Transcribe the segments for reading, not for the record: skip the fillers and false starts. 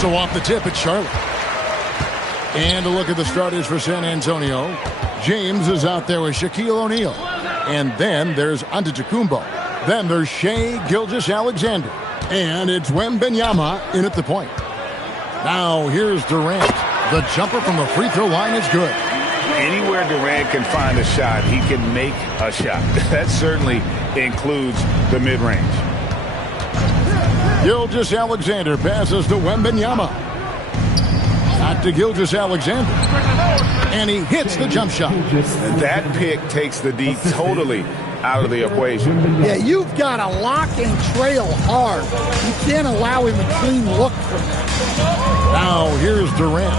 So off the tip, it's Charlotte. And a look at the starters for San Antonio. James is out there with Shaquille O'Neal. And then there's Antetokounmpo. Then there's Shai Gilgeous-Alexander. And it's Wembanyama in at the point. Now here's Durant. The jumper from the free throw line is good. Anywhere Durant can find a shot, he can make a shot. That certainly includes the mid-range. Gilgeous-Alexander passes to Wembanyama. Not to Gilgeous-Alexander. And he hits the jump shot. That pick takes the D totally out of the equation. Yeah, you've got to lock and trail hard. You can't allow him a clean look from that. Now here's Durant.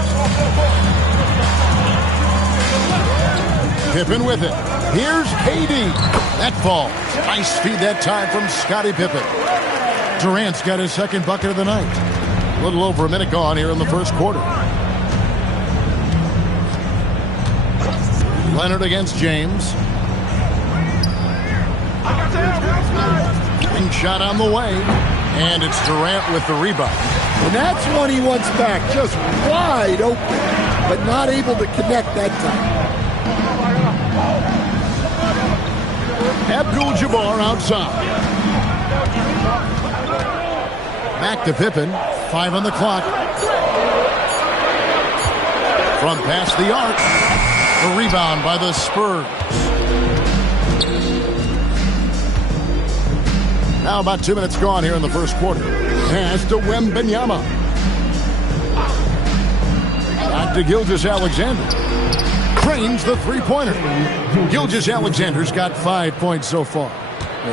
Pippen with it. Here's KD. That falls. Nice feed that time from Scottie Pippen. Durant's got his second bucket of the night. A little over a minute gone here in the first quarter. Leonard against James. And shot on the way. And it's Durant with the rebound. And that's one he wants back. Just wide open. But not able to connect that time. Abdul-Jabbar outside. Back to Pippen. 5 on the clock. From past the arc. The rebound by the Spurs. Now about 2 minutes gone here in the first quarter. Pass to Wembanyama. Back to Gilgeous-Alexander. Cranes the three-pointer. Gilgeous-Alexander's got 5 points so far.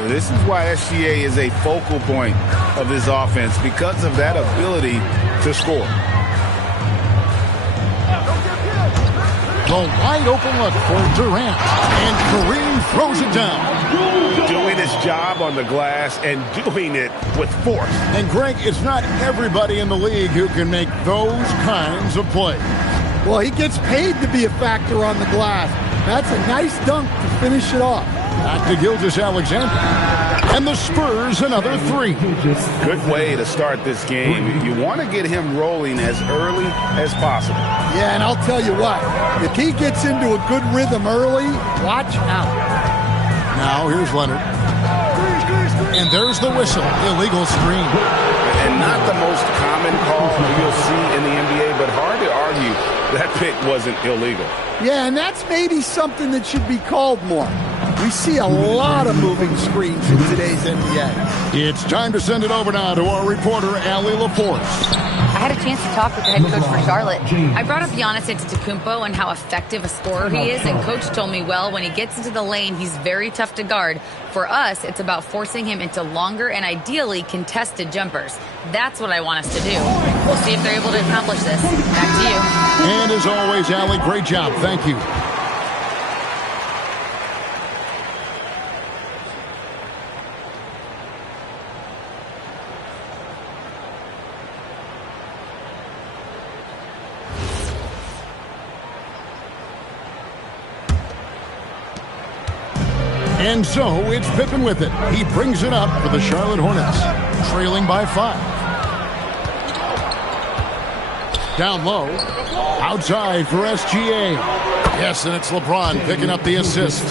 This is why SGA is a focal point of this offense, because of that ability to score. The wide open look for Durant. And Kareem throws it down. Doing his job on the glass and doing it with force. And Greg, it's not everybody in the league who can make those kinds of plays. Well, he gets paid to be a factor on the glass. That's a nice dunk to finish it off. Back to Gilgeous-Alexander. And the Spurs another 3. Good way to start this game. You want to get him rolling as early as possible. Yeah, and I'll tell you what. If he gets into a good rhythm early, watch out. Now here's Leonard. And there's the whistle. Illegal screen. And not the most common call you'll see in the NBA, but hard to argue that pick wasn't illegal. Yeah, and that's maybe something that should be called more. We see a lot of moving screens in today's NBA. It's time to send it over now to our reporter, Allie LaForce. I had a chance to talk with the head coach for Charlotte. I brought up Giannis Antetokounmpo and how effective a scorer he is, and coach told me, well, when he gets into the lane, he's very tough to guard. For us, it's about forcing him into longer and ideally contested jumpers. That's what I want us to do. We'll see if they're able to accomplish this. Back to you. And as always, Allie, great job. Thank you. And so it's Pippen with it. He brings it up for the Charlotte Hornets, trailing by 5. Down low, outside for SGA. Yes, and it's LeBron picking up the assist.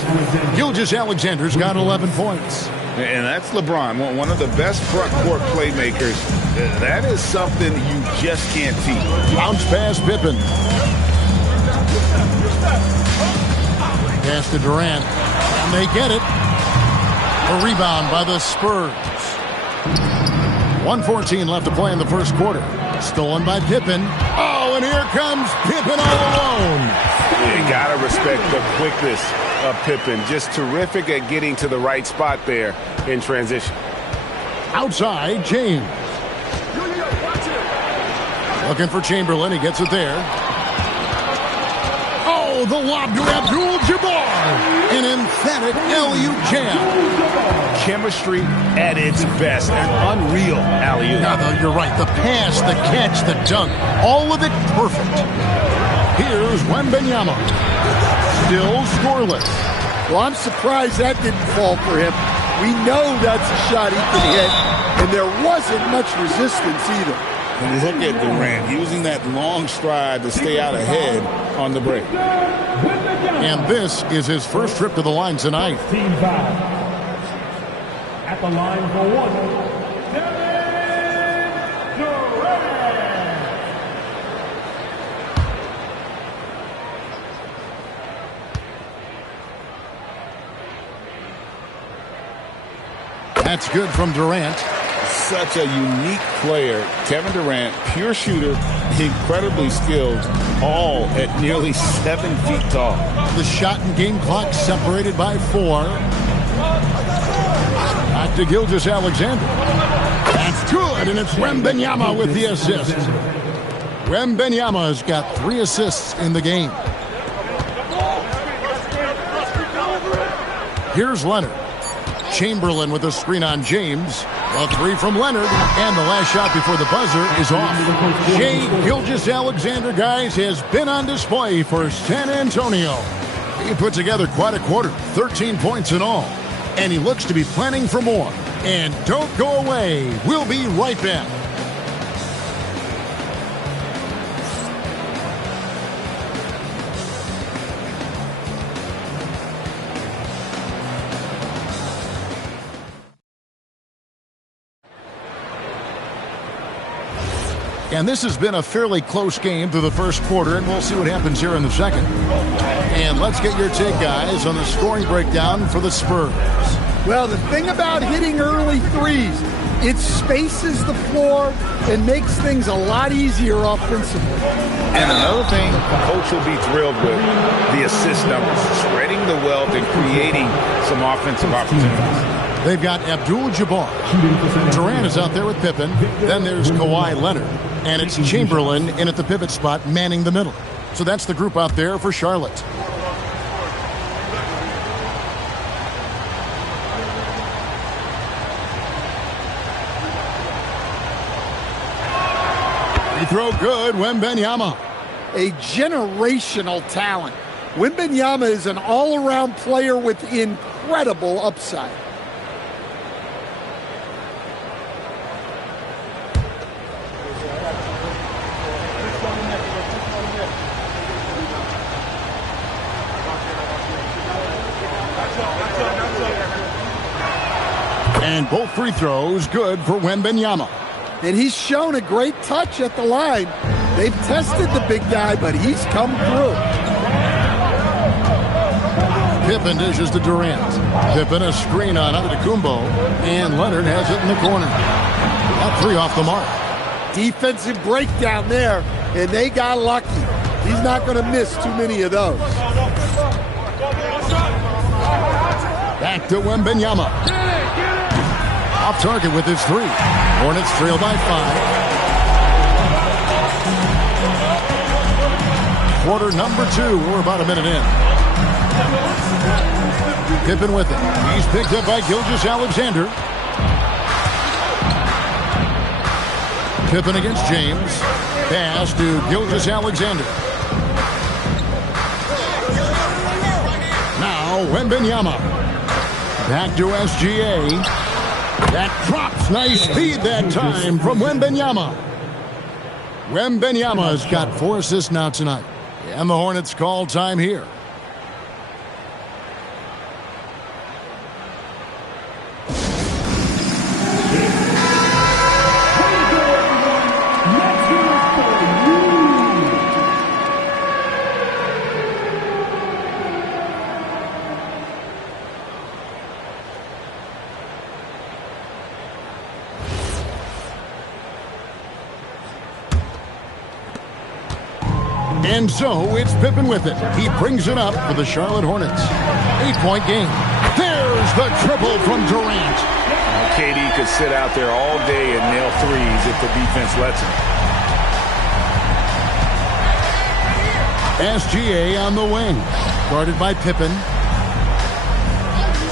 Gilgeous-Alexander's got 11 points. And that's LeBron, one of the best front court playmakers. That is something you just can't teach. Bounce pass Pippen. Pass to Durant. And they get it. A rebound by the Spurs. 1:14 left to play in the first quarter. Stolen by Pippen. Oh, and here comes Pippen all alone. You gotta respect the quickness of Pippen. Just terrific at getting to the right spot there in transition. Outside, James. Looking for Chamberlain. He gets it there. Oh, the lob to Abdul-Jabbar. An emphatic alley-oop jam. Chemistry at its best. An unreal alley-oop. No, you're right. The pass, the catch, the dunk. All of it perfect. Here's Wembanyama. Still scoreless. Well, I'm surprised that didn't fall for him. We know that's a shot he can hit, and there wasn't much resistance either. And look at Durant using that long stride to stay out ahead on the break. And this is his first trip to the line tonight. Team foul. At the line for one, Kevin Durant. That's good from Durant. Such a unique player. Kevin Durant, pure shooter, incredibly skilled, all at nearly 7 feet tall. The shot and game clock separated by 4. Back to Gilgeous-Alexander. That's good, and it's Wembanyama with the assist. Wembanyama has got 3 assists in the game. Here's Leonard. Chamberlain with a screen on James. A 3 from Leonard, and the last shot before the buzzer is off. Shai Gilgeous-Alexander, guys, has been on display for San Antonio. He put together quite a quarter, 13 points in all, and he looks to be planning for more. And don't go away. We'll be right back. And this has been a fairly close game through the first quarter, and we'll see what happens here in the second. And let's get your take, guys, on the scoring breakdown for the Spurs. Well, the thing about hitting early threes, it spaces the floor and makes things a lot easier offensively. And another thing Coach will be thrilled with, the assist numbers, spreading the wealth and creating some offensive opportunities. They've got Abdul-Jabbar. Durant is out there with Pippen. Then there's Kawhi Leonard. And it's Chamberlain in at the pivot spot, manning the middle. So that's the group out there for Charlotte. Free throw good, Wembanyama. A generational talent. Wembanyama is an all-around player with incredible upside. And both free throws good for Wembanyama. And he's shown a great touch at the line. They've tested the big guy, but he's come through. Pippen dishes to Durant. Pippen a screen on Antetokounmpo, and Leonard has it in the corner. That 3 off the mark. Defensive breakdown there, and they got lucky. He's not going to miss too many of those. Back to Wembanyama. Off target with his 3. Hornets trail by 5. Quarter number 2. We're about a minute in. Pippen with it. He's picked up by Gilgeous-Alexander. Pippen against James. Pass to Gilgeous-Alexander. Now Wembanyama. Back to SGA. That drops. Nice feed that time from Wembanyama. Wembanyama's got 4 assists now tonight. And the Hornets call time here. And so it's Pippen with it. He brings it up for the Charlotte Hornets. 8-point game. There's the triple from Durant. KD could sit out there all day and nail threes if the defense lets him. SGA on the wing. Guarded by Pippen.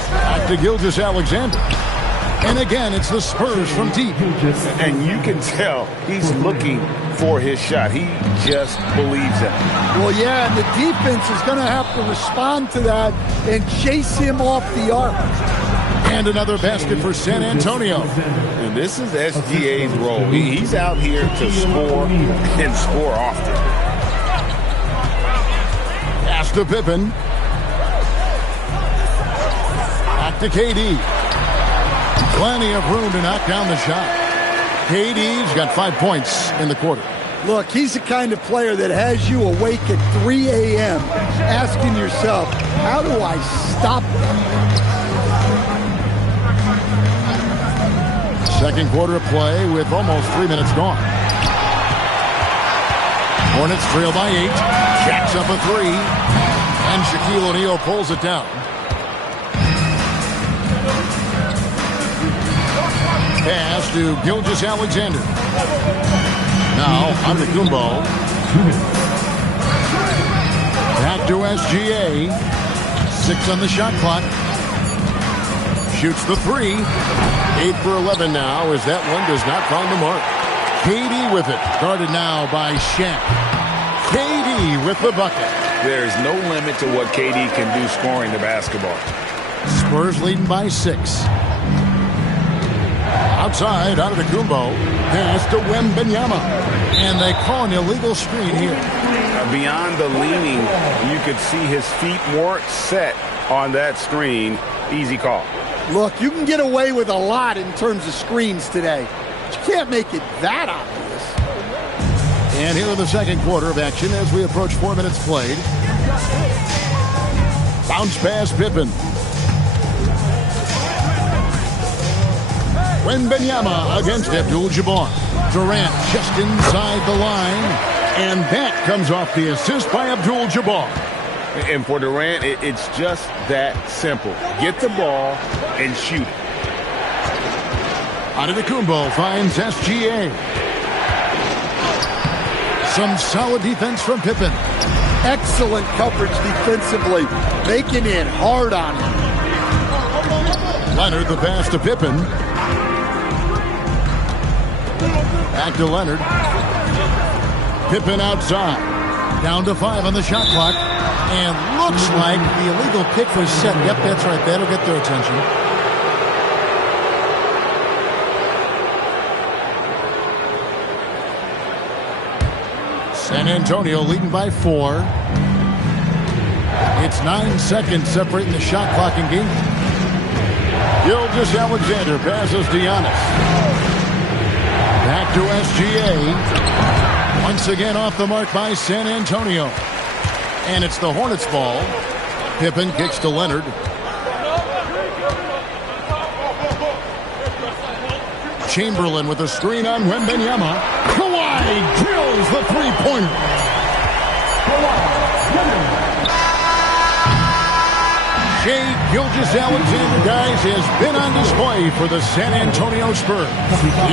Back to Gilgeous-Alexander. And again, it's the Spurs from deep. And you can tell he's looking for his shot. He just believes it. Well, yeah, and the defense is going to have to respond to that and chase him off the arc. And another basket for San Antonio. And this is SGA's role. He's out here to score and score often. Pass to Pippen. Back to KD. Plenty of room to knock down the shot. KD's got 5 points in the quarter. Look, he's the kind of player that has you awake at 3 a.m. asking yourself, how do I stop him? Second quarter of play with almost 3 minutes gone. Hornets trail by 8. Jacks up a 3. And Shaquille O'Neal pulls it down. Pass to Gilgeous-Alexander. Now, Antetokounmpo. Back to SGA. 6 on the shot clock. Shoots the 3. 8 for 11 now as that one does not find the mark. KD with it. Guarded now by Shaq. KD with the bucket. There's no limit to what KD can do scoring the basketball. Spurs leading by 6. Outside, Antetokounmpo. Pass to Wembanyama. And they call an illegal screen here. Beyond the leaning, you could see his feet weren't set on that screen. Easy call. Look, you can get away with a lot in terms of screens today. But you can't make it that obvious. And here in the second quarter of action as we approach 4 minutes played. Bounce pass Pippen. Wembanyama against Abdul-Jabbar. Durant just inside the line. And that comes off the assist by Abdul-Jabbar. And for Durant, it's just that simple. Get the ball and shoot it. Antetokounmpo finds SGA. Some solid defense from Pippen. Excellent coverage defensively, making it hard on him. Leonard the pass to Pippen. Back to Leonard. Pippen outside. Down to 5 on the shot clock. And looks like the illegal kick was set. Yep, that's right. That'll get their attention. San Antonio leading by 4. It's 9 seconds separating the shot clock and game. Gilgeous-Alexander passes to Giannis. Back to SGA. Once again off the mark by San Antonio. And it's the Hornets ball. Pippen kicks to Leonard. Chamberlain with a screen on Wembanyama. Kawhi drills the three-pointer. Shai Gilgeous-Alexander, guys, has been on display for the San Antonio Spurs.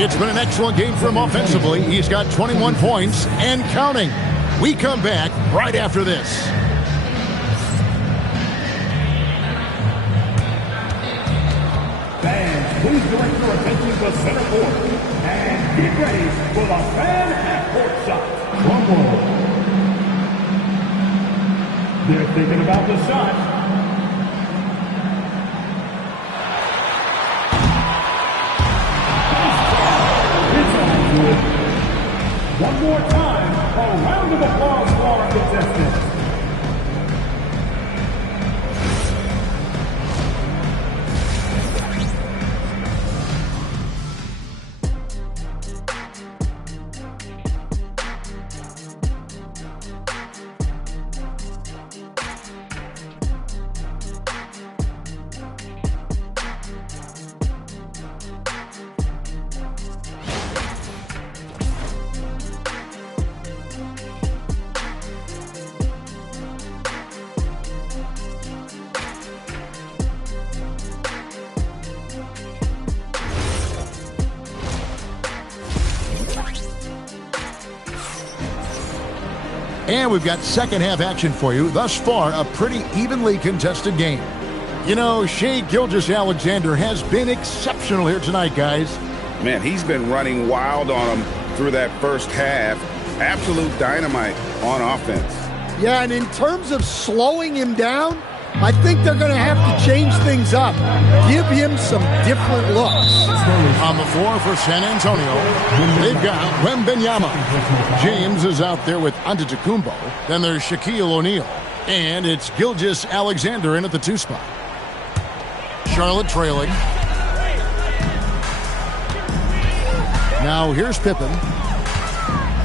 It's been an excellent game for him offensively. He's got 21 points and counting. We come back right after this. Fans, please direct your attention to center court and get ready for the fan half-court shot. Crumble. They're thinking about the shot. One more time, a round of applause for our contestants. And we've got second half action for you. Thus far, a pretty evenly contested game. You know, Shai Gilgeous-Alexander has been exceptional here tonight, guys. Man, he's been running wild on him through that first half. Absolute dynamite on offense. Yeah, and in terms of slowing him down, I think they're going to have to change things up. Give him some different looks. On the floor for San Antonio, they've got Wembanyama. James is out there with Antetokounmpo. Then there's Shaquille O'Neal. And it's Gilgeous-Alexander in at the 2 spot. Charlotte trailing. Now here's Pippen.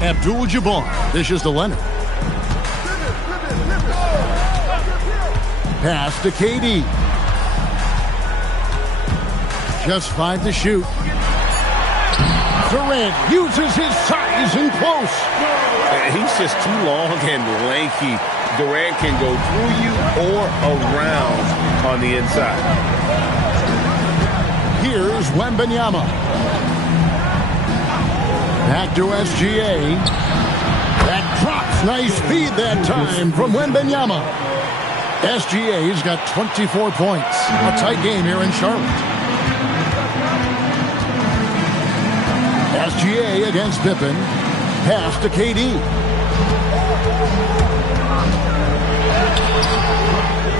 Abdul-Jabbar dishes to Leonard. Pass to KD. Just 5 to shoot. Durant uses his size in close. He's just too long and lanky. Durant can go through you or around on the inside. Here's Wembanyama. Back to SGA. That drops. Nice feed that time from Wembanyama. SGA's got 24 points. A tight game here in Charlotte. SGA against Pippen. Pass to KD.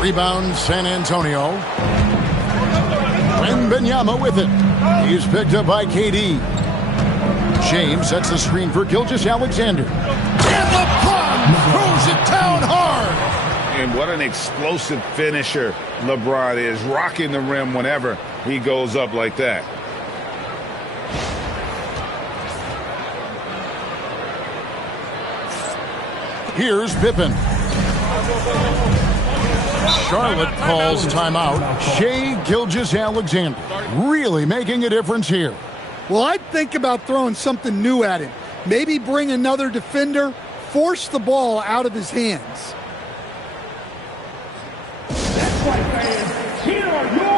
Rebound San Antonio. Wembanyama with it. He's picked up by KD. James sets the screen for Gilgeous-Alexander. And LeBron throws it down hard. And what an explosive finisher LeBron is, rocking the rim whenever he goes up like that. Here's Pippen. Charlotte calls timeout. Shai Gilgeous-Alexander really making a difference here. Well, I'd think about throwing something new at him. Maybe bring another defender, force the ball out of his hands. That's right, fans. Here are your...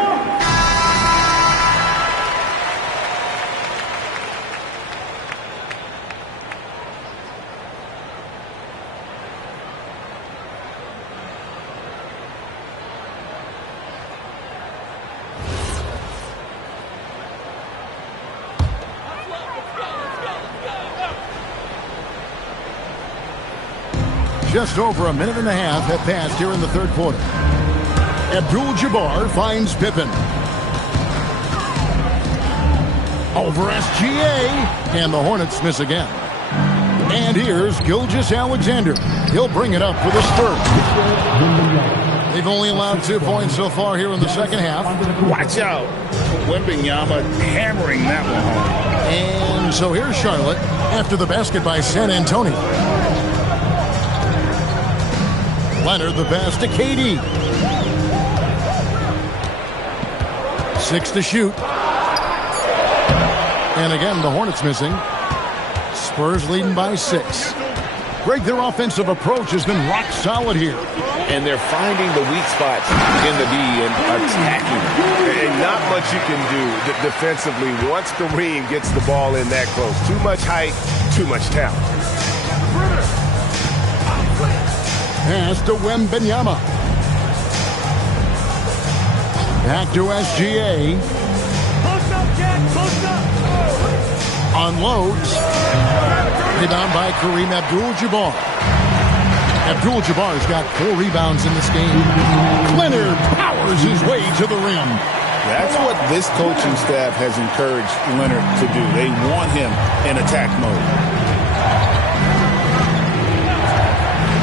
Just over a minute and a half have passed here in the third quarter. Abdul-Jabbar finds Pippen. Over SGA. And the Hornets miss again. And here's Gilgeous-Alexander. He'll bring it up for the Spurs. They've only allowed 2 points so far here in the second half. Watch out. Wembanyama hammering that one home. And so here's Charlotte after the basket by San Antonio. Leonard the pass to KD. 6 to shoot. And again, the Hornets missing. Spurs leading by 6. Greg, their offensive approach has been rock solid here. And they're finding the weak spots in the D and attacking. And not much you can do defensively once Kareem gets the ball in that close. Too much height, too much talent. Pass to Wembanyama. Back to SGA. Close up, Jack, close up. Unloads. Rebound by Kareem Abdul-Jabbar. Abdul-Jabbar's got 4 rebounds in this game. Leonard powers his way to the rim. That's what this coaching staff has encouraged Leonard to do. They want him in attack mode.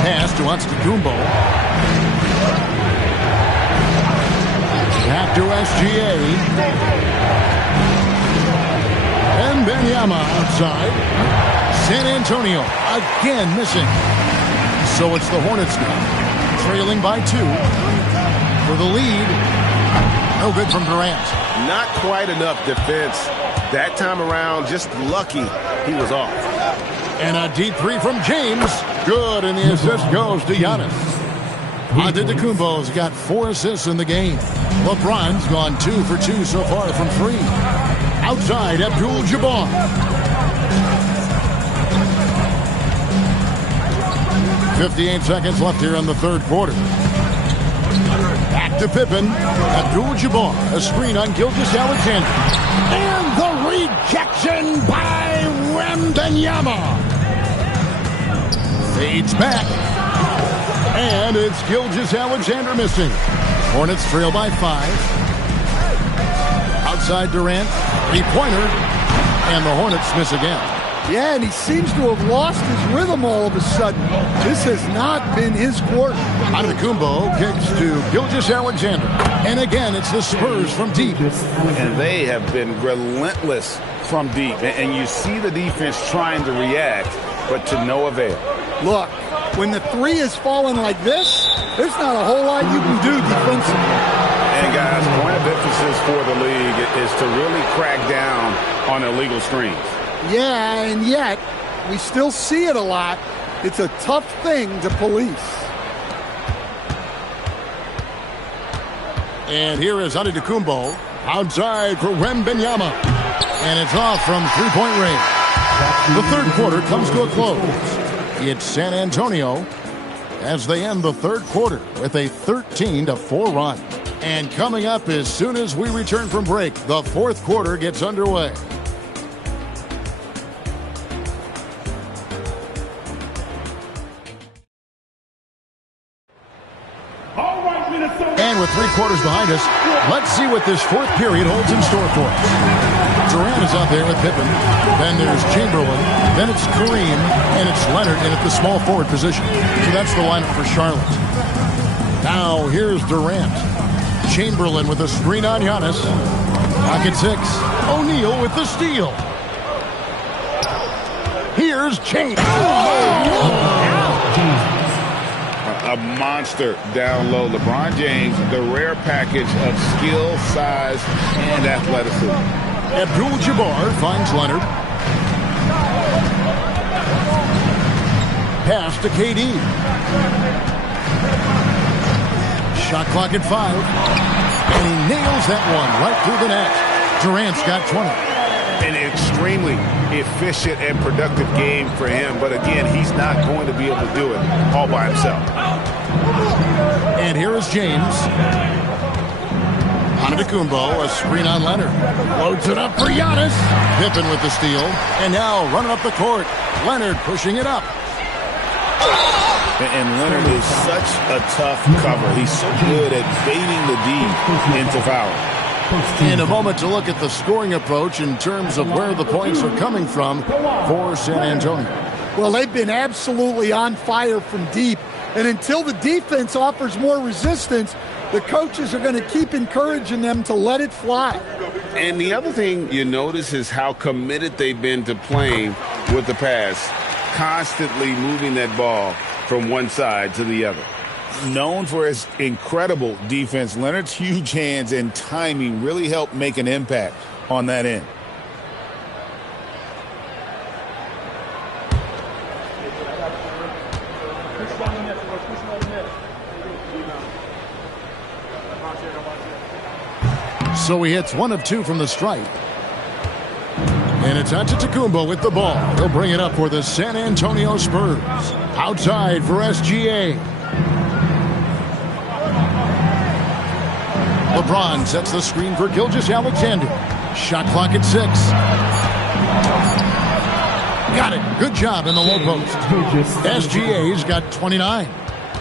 Pass to Antetokounmpo. Back to SGA. And Wembanyama outside. San Antonio again missing. So it's the Hornets now, trailing by 2 for the lead. No good from Durant. Not quite enough defense that time around. Just lucky he was off. And a deep 3 from James. Good, and the assist goes to Giannis. Antetokounmpo's got 4 assists in the game. LeBron's gone 2 for 2 so far from 3. Outside, Abdul-Jabbar. .58 seconds left here in the third quarter. Back to Pippen. Abdul-Jabbar. A screen on Gilgeous-Alexander. And the rejection by Wembanyama. Fades back. And it's Gilgeous-Alexander missing. Hornets trail by 5. Outside Durant, 3-pointer, and the Hornets miss again. Yeah, and he seems to have lost his rhythm all of a sudden. This has not been his quarter. Antetokounmpo kicks to Gilgeous-Alexander. And again, it's the Spurs from deep. And they have been relentless from deep. And you see the defense trying to react, but to no avail. Look, when the three is falling like this, there's not a whole lot you can do defensively. And guys, point of emphasis for the league is to really crack down on illegal screens. Yeah, and yet, we still see it a lot. It's a tough thing to police. And here is Antetokounmpo outside for Wembanyama. And it's off from three-point range. The third quarter comes to a close. It's San Antonio as they end the third quarter with a 13-4 run. And coming up as soon as we return from break, the fourth quarter gets underway. And with 3 quarters behind us, let's see what this fourth period holds in store for us. Durant is out there with Pippen. Then there's Chamberlain. Then it's Kareem. And it's Leonard in at the small forward position. So that's the lineup for Charlotte. Now here's Durant. Chamberlain with a screen on Giannis. Pocket 6. O'Neal with the steal. Here's James. A monster down low. LeBron James, the rare package of skill, size, and athleticism. Abdul-Jabbar finds Leonard. Pass to KD. Shot clock at 5. And he nails that one right through the net. Durant's got 20. An extremely efficient and productive game for him. But again, he's not going to be able to do it all by himself. And here is James. Antetokounmpo, a screen on Leonard. Loads it up for Giannis. Pippen with the steal. And now running up the court. Leonard pushing it up. And Leonard is such a tough cover. He's so good at baiting the D into foul. In a moment to look at the scoring approach in terms of where the points are coming from for San Antonio. Well, they've been absolutely on fire from deep. And until the defense offers more resistance, the coaches are going to keep encouraging them to let it fly. And the other thing you notice is how committed they've been to playing with the pass, constantly moving that ball from one side to the other. Known for his incredible defense, Leonard's huge hands and timing really help make an impact on that end. So he hits 1 of 2 from the stripe. And it's Antetokounmpo with the ball. He'll bring it up for the San Antonio Spurs. Outside for SGA. LeBron sets the screen for Gilgeous-Alexander. Shot clock at 6. Got it. Good job in the low post. SGA's got 29.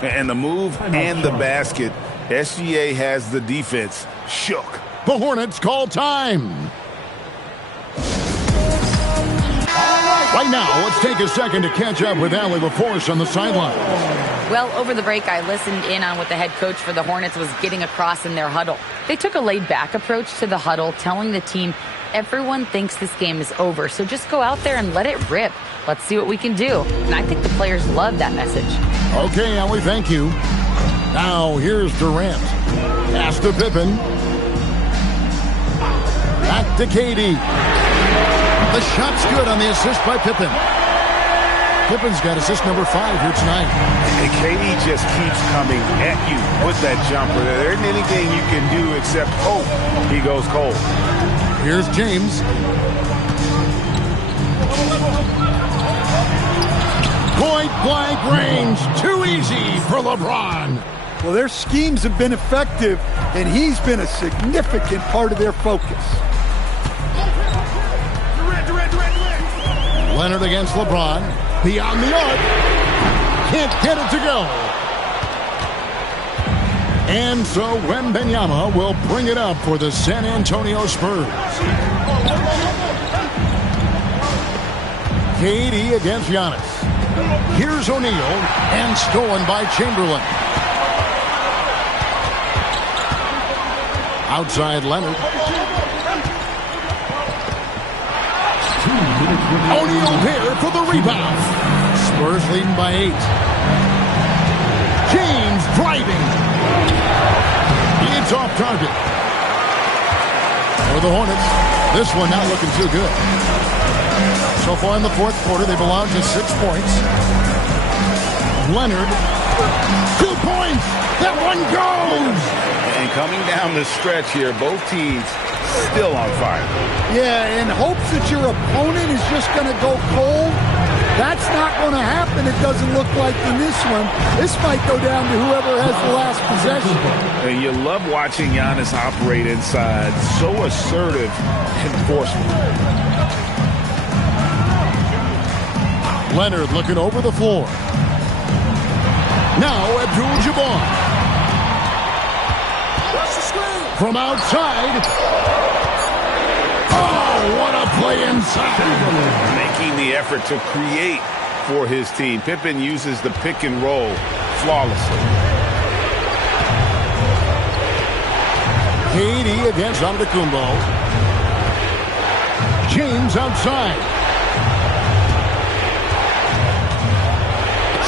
And the move and the basket, SGA has the defense shook. The Hornets call time. Right now, let's take a second to catch up with Allie LaForce on the sideline. Well, over the break, I listened in on what the head coach for the Hornets was getting across in their huddle. They took a laid-back approach to the huddle, telling the team, everyone thinks this game is over, so just go out there and let it rip. Let's see what we can do. And I think the players love that message. Okay, Allie, thank you. Now, here's Durant. Pass to Pippen. Back to KD. The shot's good on the assist by Pippen. Pippen's got assist number 5 here tonight. And KD just keeps coming at you with that jumper. There isn't anything you can do except hope he goes cold. Here's James. Point blank range. Too easy for LeBron. Well, their schemes have been effective, and he's been a significant part of their focus. Leonard against LeBron. Beyond the arc. Can't get it to go. And so Wembanyama will bring it up for the San Antonio Spurs. KD against Giannis. Here's O'Neal, and stolen by Chamberlain. Outside Leonard. O'Neal there for the rebound. Spurs leading by 8. James driving. It's off target. For the Hornets, this one not looking too good. So far in the fourth quarter, they've allowed just 6 points. Leonard, 2 points. That one goes. And coming down the stretch here, both teams still on fire. Yeah, in hopes that your opponent is just going to go cold. That's not going to happen, it doesn't look like in this one. This might go down to whoever has the last possession. And you love watching Giannis operate inside. So assertive and forceful. Leonard looking over the floor. Now Abdul-Jabbar. From outside. Oh, what a play inside. Making the effort to create for his team. Pippen uses the pick and roll flawlessly. KD against Antetokounmpo. James outside.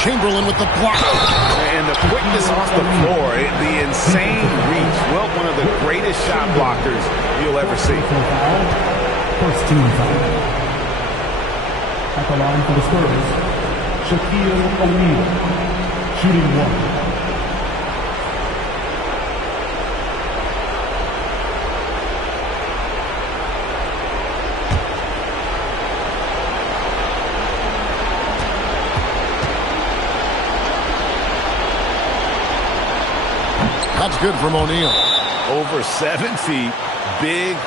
Chamberlain with the block. And the quickness off the floor, the insane reach. Well, one of the greatest shot blockers you'll ever see. First team foul. At the line for the Spurs, Shaquille O'Neal, shooting 1. That's good from O'Neal. Over 7 feet, big,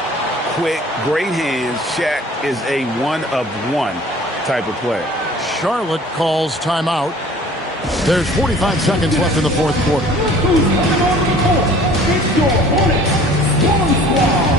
quick, great hands. Shaq is a one-of-one type of player. Charlotte calls timeout. There's 45 seconds left in the fourth quarter. It's your Hornets Storm Squad.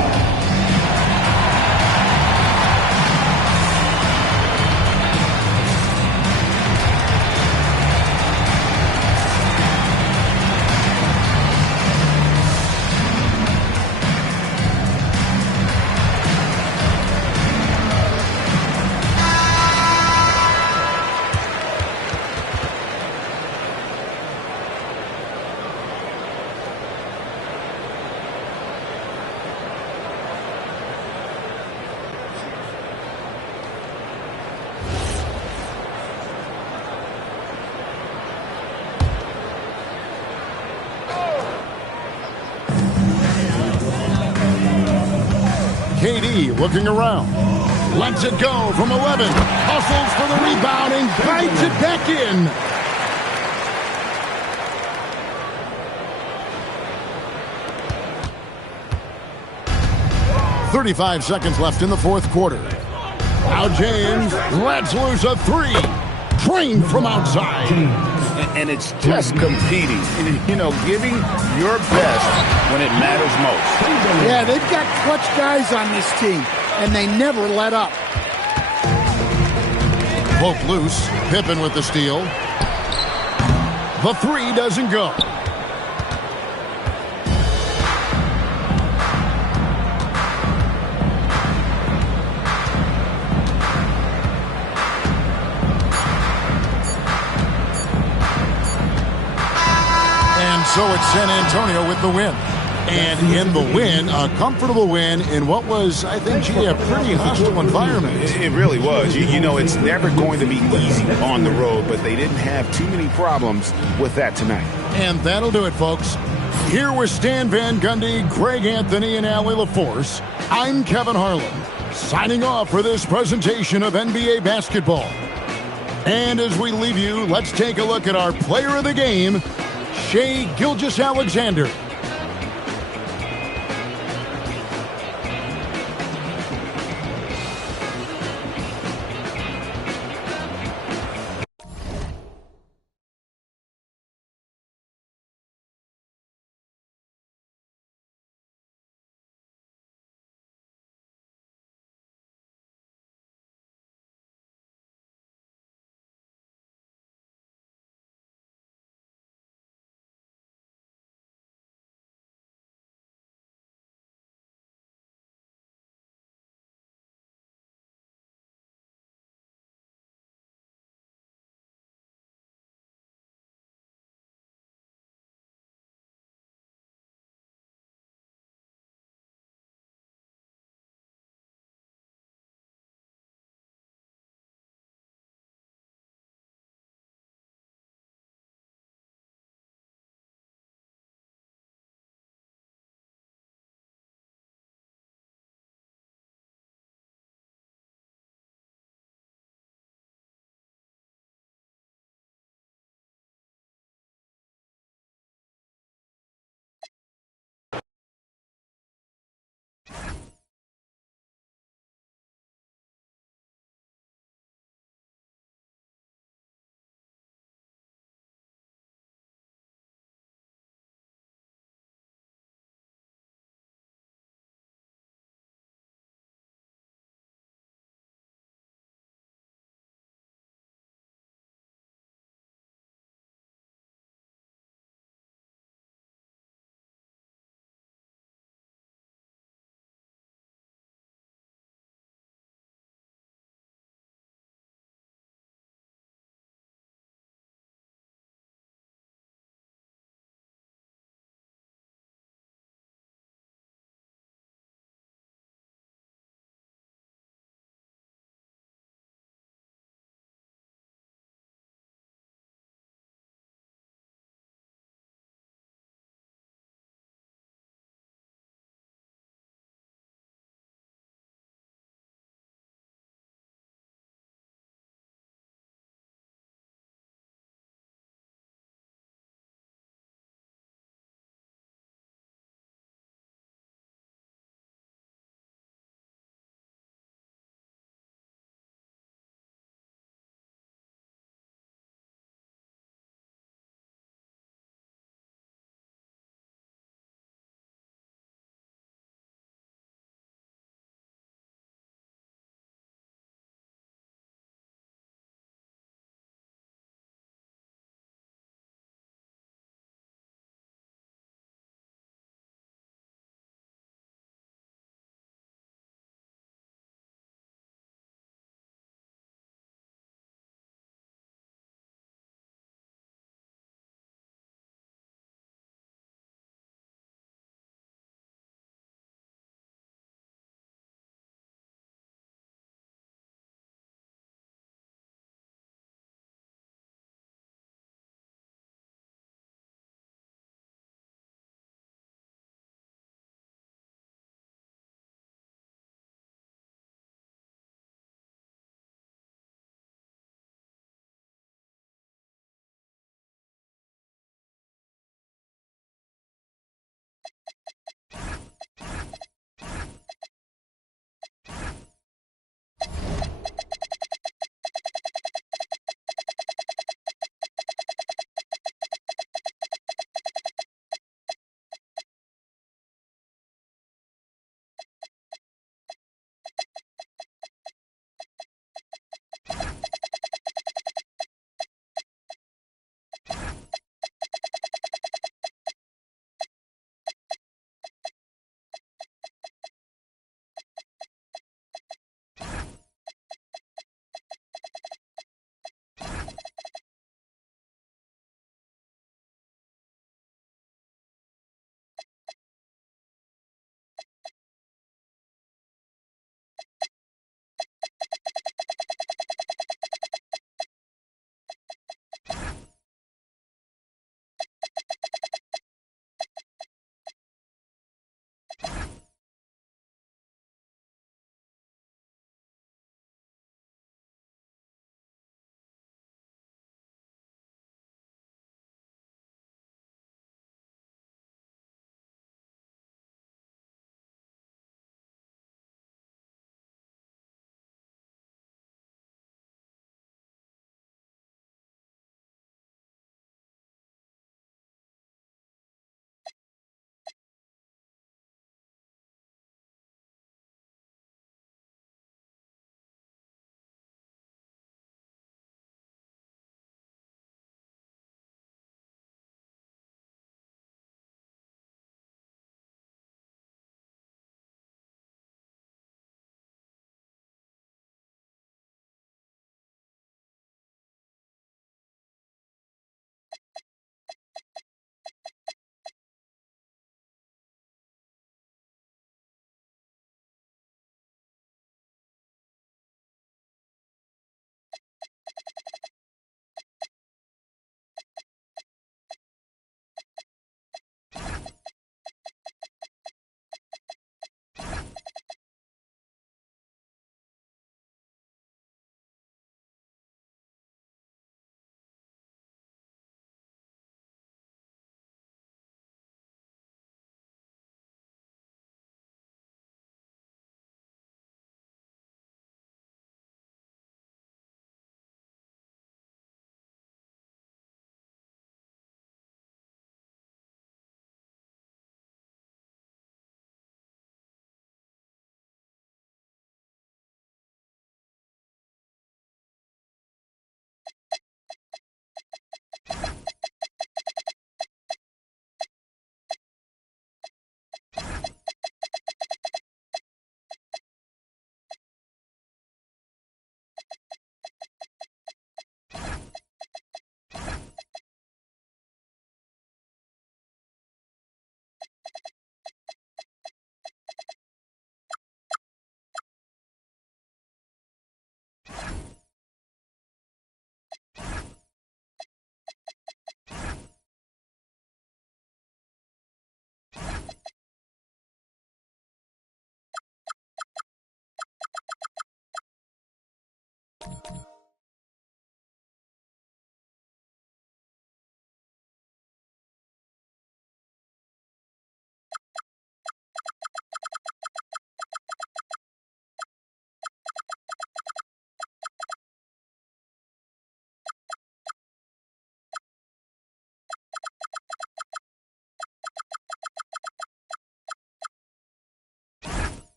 KD looking around. Lets it go from 11. Hustles for the rebound and guides it back in. .35 seconds left in the fourth quarter. Now James lets loose a 3. Trained from outside. And it's just competing. You know, giving your best when it matters most. Yeah, they've got clutch guys on this team, and they never let up. Poke loose. Pippen with the steal. The 3 doesn't go. So it's San Antonio with the win. And in the win, a comfortable win in what was, I think, a pretty hostile environment. It really was. You know, it's never going to be easy on the road, but they didn't have too many problems with that tonight. And that'll do it, folks. Here with Stan Van Gundy, Greg Anthony, and Allie LaForce, I'm Kevin Harlan, signing off for this presentation of NBA basketball. And as we leave you, let's take a look at our player of the game, Shai Gilgeous-Alexander.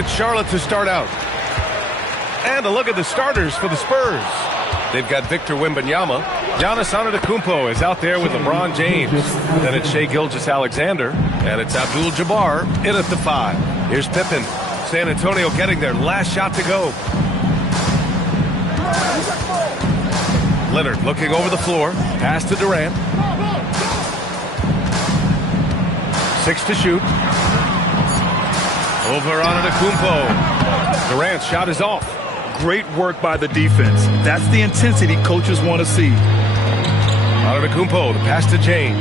it's Charlotte to start out. And a look at the starters for the Spurs. They've got Victor Wembanyama. Giannis Antetokounmpo is out there with LeBron James. Then it's Shai Gilgeous-Alexander. And it's Abdul-Jabbar in at the 5. Here's Pippen. San Antonio getting their last shot to go. Leonard looking over the floor. Pass to Durant. 6 to shoot. Over Antetokounmpo. Durant's shot is off. Great work by the defense. That's the intensity coaches want to see. Antetokounmpo, the pass to James.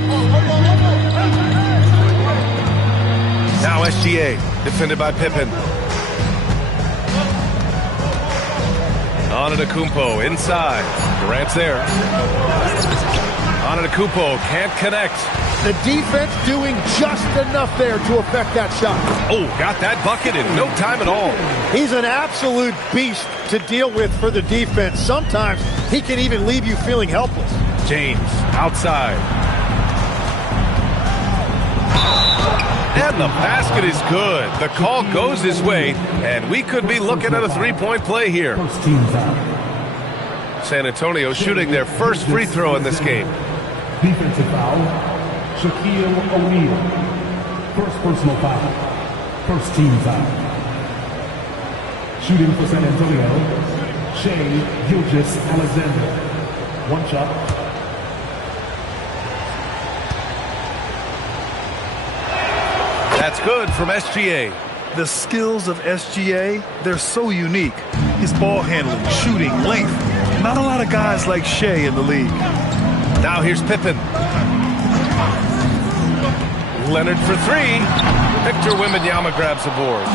Now SGA, defended by Pippen. Antetokounmpo inside. Durant's there. Antetokounmpo can't connect. The defense doing just enough there to affect that shot. Oh, got that bucket in no time at all. He's an absolute beast to deal with for the defense. Sometimes he can even leave you feeling helpless. James outside. And the basket is good. The call goes his way, and we could be looking at a three-point play here. San Antonio shooting their first free throw in this game. Defensive foul. Shaquille O'Neal. First personal foul. First team foul. Shooting for San Antonio, Shai Gilgeous-Alexander. One shot. That's good from SGA. The skills of SGA, they're so unique. His ball handling, shooting, length. Not a lot of guys like Shai in the league. Now here's Pippen. Leonard for 3. Victor Wembanyama grabs the board.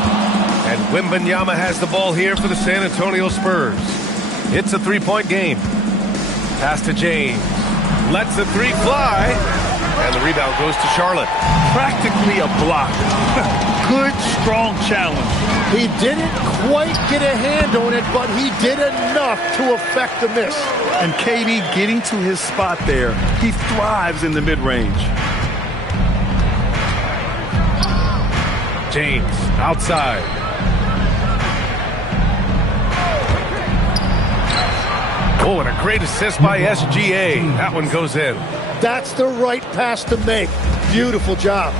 And Wembanyama has the ball here for the San Antonio Spurs. It's a three-point game. Pass to James. Lets the 3 fly. And the rebound goes to Charlotte. Practically a block. Good, strong challenge. He didn't quite get a hand on it, but he did enough to affect the miss. And KD getting to his spot there. He thrives in the mid-range. James outside. Oh, and a great assist by SGA. That one goes in. That's the right pass to make. Beautiful job.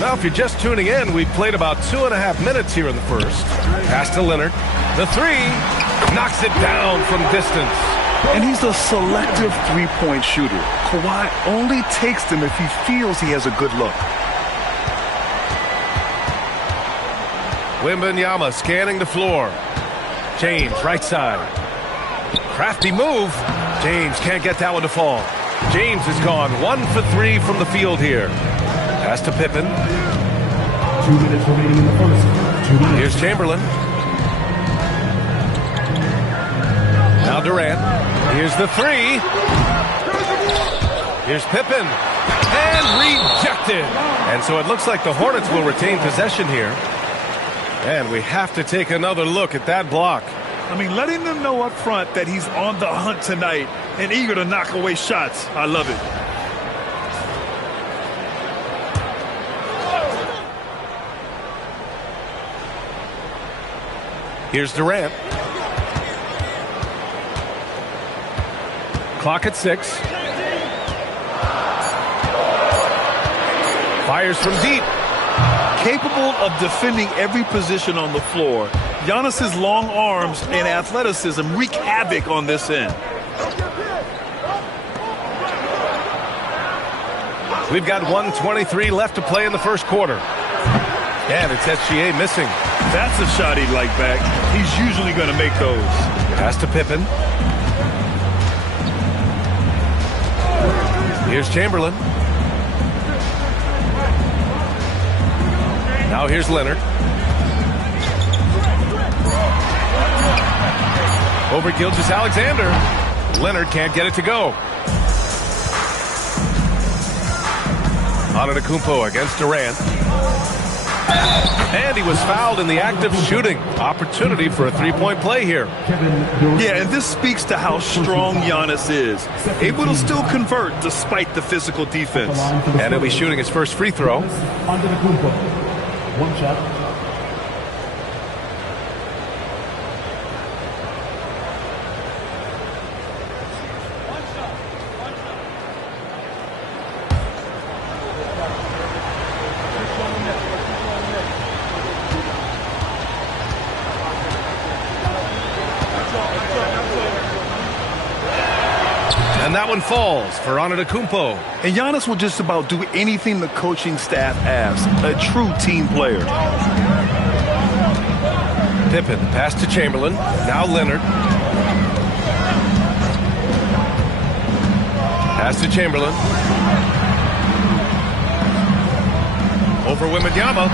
Now, if you're just tuning in, we've played about 2.5 minutes here in the first. Pass to Leonard. The 3 knocks it down from distance. And he's a selective three-point shooter. Kawhi only takes them if he feels he has a good look. Wembanyama scanning the floor. James, right side. Crafty move. James can't get that one to fall. James has gone 1 for 3 from the field here. Pass to Pippen. 2 minutes remaining in the first. 2 minutes. Here's Chamberlain. Now Durant. Here's the 3. Here's Pippen. And rejected. And so it looks like the Hornets will retain possession here. And we have to take another look at that block. I mean, letting them know up front that he's on the hunt tonight and eager to knock away shots. I love it. Here's Durant. Clock at 6. Fires from deep. Capable of defending every position on the floor. Giannis's long arms and athleticism wreak havoc on this end. We've got 1:23 left to play in the first quarter. And it's SGA missing. That's a shot he'd like back. He's usually going to make those. Pass to Pippen. Here's Chamberlain. Now here's Leonard. Over Gilgeous-Alexander. Leonard can't get it to go. Antetokounmpo against Durant. And he was fouled in the act of shooting. Opportunity for a three-point play here. Yeah, and this speaks to how strong Giannis is. Able to still convert despite the physical defense. And he'll be shooting his first free throw. Antetokounmpo. One shot. And that one falls for Antetokounmpo. And Giannis will just about do anything the coaching staff asks. A true team player. Pippen, pass to Chamberlain. Now Leonard. Pass to Chamberlain. Over Wembanyama.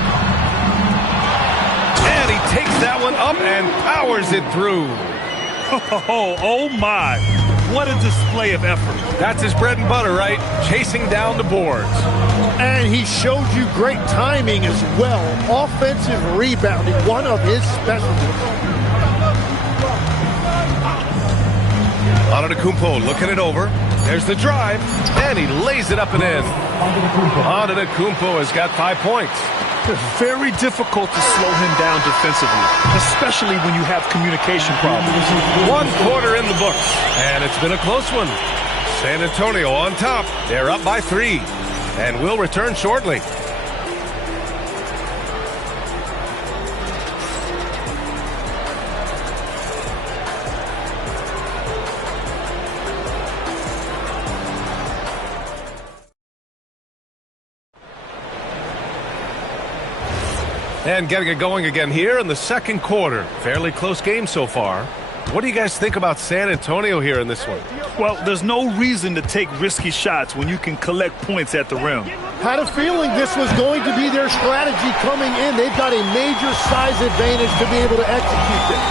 And he takes that one up and powers it through. Oh my. What a display of effort. That's his bread and butter, right? Chasing down the boards. And he showed you great timing as well. Offensive rebounding, one of his specialties. Antetokounmpo looking it over. There's the drive. And he lays it up and in. Antetokounmpo has got 5 points. Very difficult to slow him down defensively, especially when you have communication problems. 1 quarter in the books, and it's been a close one. San Antonio on top. They're up by 3, and we'll return shortly. And getting it going again here in the second quarter. Fairly close game so far. What do you guys think about San Antonio here in this one? Well, there's no reason to take risky shots when you can collect points at the rim. Had a feeling this was going to be their strategy coming in. They've got a major size advantage to be able to execute it.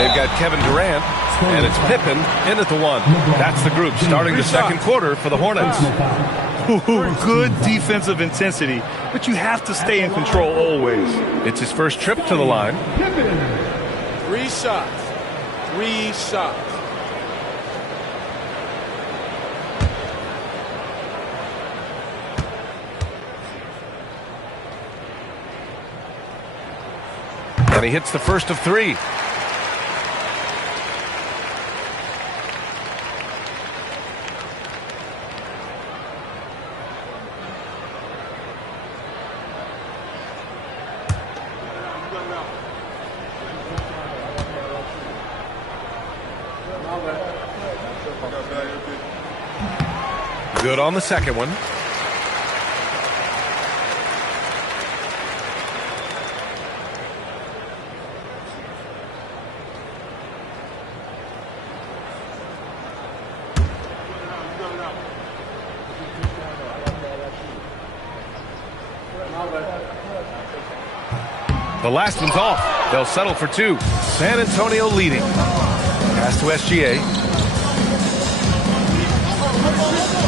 They've got Kevin Durant, and it's Pippen in at the 1. That's the group starting the second quarter for the Hornets. Good defensive intensity, but you have to stay in control always. It's his first trip to the line. 3 shots. 3 shots. And he hits the first of 3. Good on the second one. The last one's off. They'll settle for 2. San Antonio leading. Pass to SGA.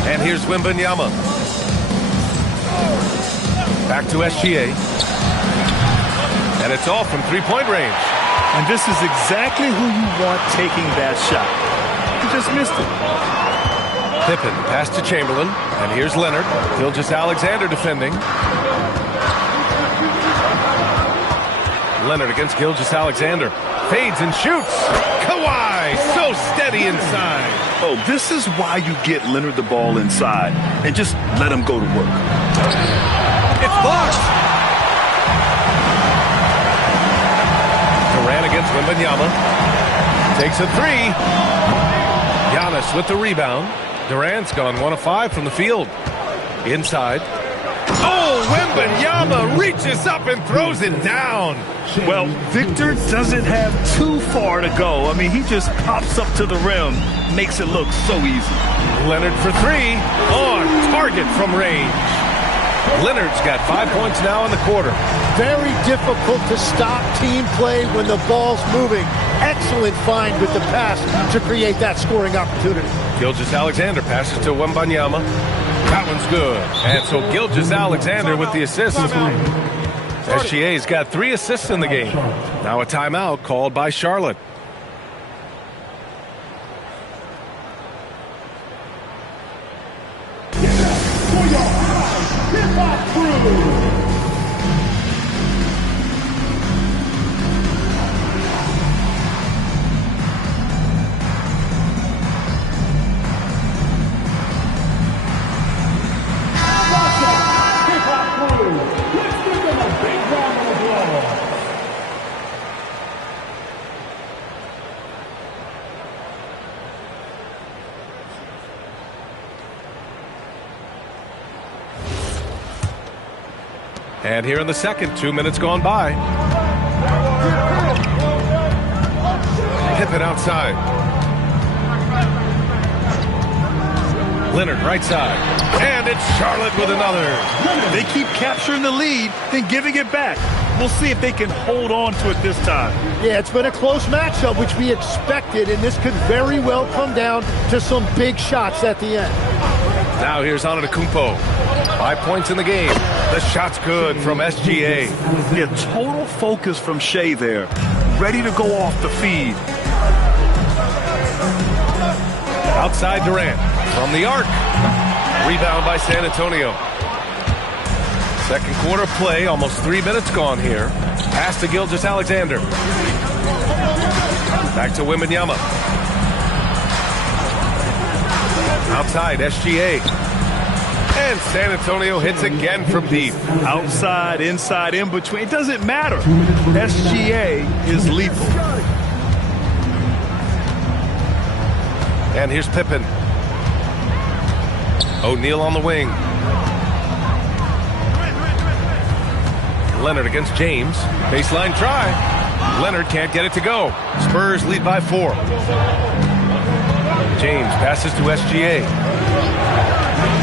And here's Wembanyama. Back to SGA. And it's off from 3-point range. And this is exactly who you want taking that shot. You just missed it. Pippen, pass to Chamberlain. And here's Leonard. Gilgeous-Alexander defending. Leonard against Gilgeous-Alexander. Fades and shoots. Kawhi, so steady inside. Oh, this is why you get Leonard the ball inside and just let him go to work. It's blocked. Durant against Wembanyama. Takes a 3. Giannis with the rebound. Durant's gone 1 of 5 from the field. Inside. Oh, Wembanyama reaches up and throws it down. Well, Victor doesn't have too far to go. I mean, he just pops up to the rim, makes it look so easy. Leonard for 3, on target from range. Leonard's got 5 points now in the quarter. Very difficult to stop team play when the ball's moving. Excellent find with the pass to create that scoring opportunity. Gilgeous-Alexander passes to Wembanyama. That one's good. And so Gilgeous-Alexander with the assist. SGA's got 3 assists in the game. Now a timeout called by Charlotte. And here in the second, 2 minutes gone by. Pippen outside. Leonard right side. And it's Charlotte with another. They keep capturing the lead, then giving it back. We'll see if they can hold on to it this time. Yeah, it's been a close matchup, which we expected, and this could very well come down to some big shots at the end. Now here's Antetokounmpo. 5 points in the game. The shot's good from SGA. Yeah, total focus from Shea there. Ready to go off the feed. Outside Durant. From the arc. Rebound by San Antonio. Second quarter play. Almost 3 minutes gone here. Pass to Gilgeous-Alexander. Back to Wembanyama. Outside SGA. And San Antonio hits again from deep. Outside, inside, in between. It doesn't matter. SGA is lethal. And here's Pippen. O'Neal on the wing. Leonard against James. Baseline try. Leonard can't get it to go. Spurs lead by 4. James passes to SGA.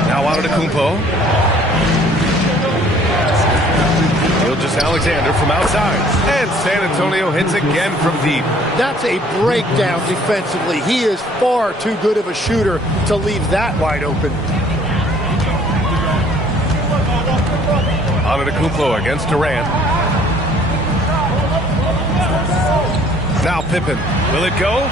Now Antetokounmpo. Gilgeous-Alexander from outside. And San Antonio hits again from deep. That's a breakdown defensively. He is far too good of a shooter to leave that wide open. Antetokounmpo against Durant. Now Pippen. Will it go?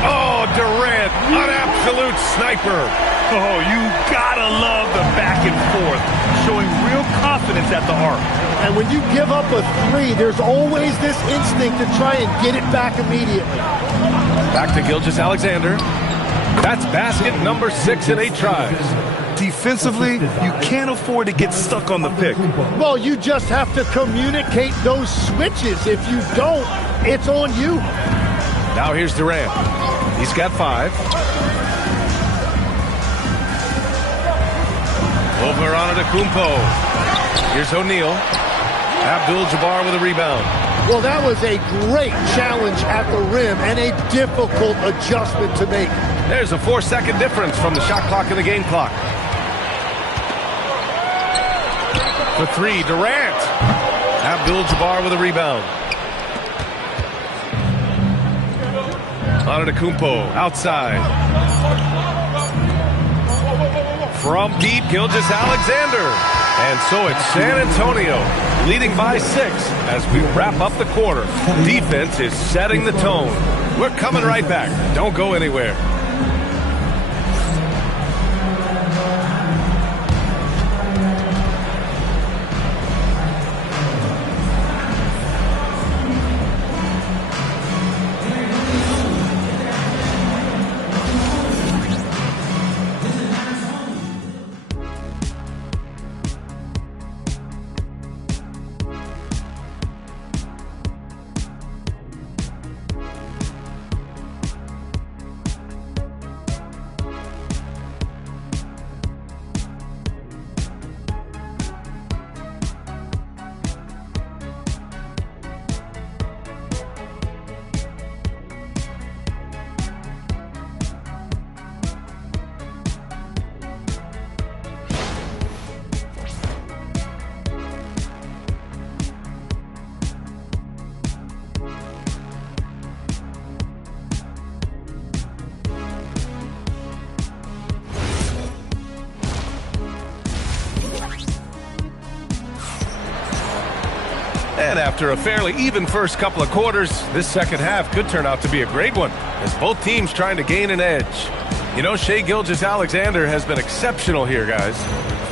Oh, Durant, an absolute sniper. Oh, you gotta love the back and forth, showing real confidence at the arc. And when you give up a 3, there's always this instinct to try and get it back immediately. Back to Gilgeous-Alexander. That's basket number 6 in 8 tries. Defensively, you can't afford to get stuck on the pick. Well, you just have to communicate those switches. If you don't, it's on you. Now here's Durant. He's got 5. Over Antetokounmpo. Here's O'Neal. Abdul-Jabbar with a rebound. Well, that was a great challenge at the rim and a difficult adjustment to make. There's a 4-second difference from the shot clock and the game clock. For 3, Durant. Abdul-Jabbar with a rebound. Antetokounmpo outside. From deep, Gilgeous-Alexander. And so it's San Antonio leading by 6 as we wrap up the quarter. Defense is setting the tone. We're coming right back. Don't go anywhere. again after a fairly even first couple of quarters. This second half could turn out to be a great one as both teams trying to gain an edge. You know, Shai Gilgeous-Alexander has been exceptional here, guys.